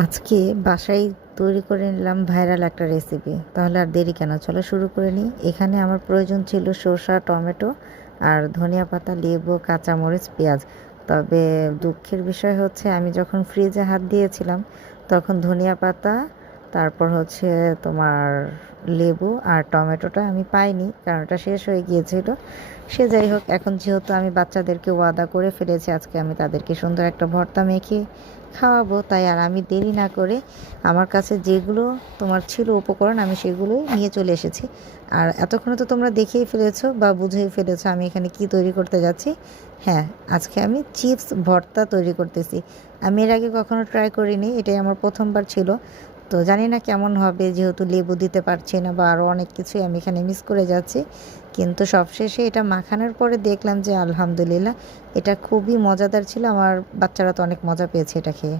আজকে বাসায় তৈরি করে নিলাম ভাইরাল একটা রেসিপি। তাহলে আর দেরি কেন, চলো শুরু করে নিই। এখানে আমার প্রয়োজন ছিল শসা, টমেটো আর ধনিয়া পাতা, লেবু, কাঁচামরিচ, পেঁয়াজ। তবে দুঃখের বিষয় হচ্ছে আমি যখন ফ্রিজে হাত দিয়েছিলাম তখন ধনিয়া পাতা, তারপর হচ্ছে তোমার লেবু আর টমেটোটা আমি পাইনি, কারণ ওটা শেষ হয়ে গিয়েছিল। সে যাই হোক, এখন যেহেতু আমি বাচ্চাদেরকে ওয়াদা করে ফেলেছি আজকে আমি তাদেরকে সুন্দর একটা ভর্তা মেখে খাওয়াবো, তাই আর আমি দেরি না করে আমার কাছে যেগুলো তোমার ছিল উপকরণ আমি সেগুলোই নিয়ে চলে এসেছি। আর এতক্ষণে তো তোমরা দেখেই ফেলেছো বা বুঝেই ফেলেছো আমি এখানে কি তৈরি করতে যাচ্ছি। হ্যাঁ, আজকে আমি চিপস ভর্তা তৈরি করতেছি। আমি এর আগে কখনো ট্রাই করিনি, এটাই আমার প্রথমবার ছিল। তো জানি না কেমন হবে, যেহেতু লেবু দিতে পারছি না বা আরও অনেক কিছুই আমি এখানে মিস করে যাচ্ছি। কিন্তু সবশেষে এটা মাখানোর পরে দেখলাম যে আলহামদুলিল্লাহ এটা খুবই মজাদার ছিল। আমার বাচ্চারা তো অনেক মজা পেয়েছে এটা খেয়ে।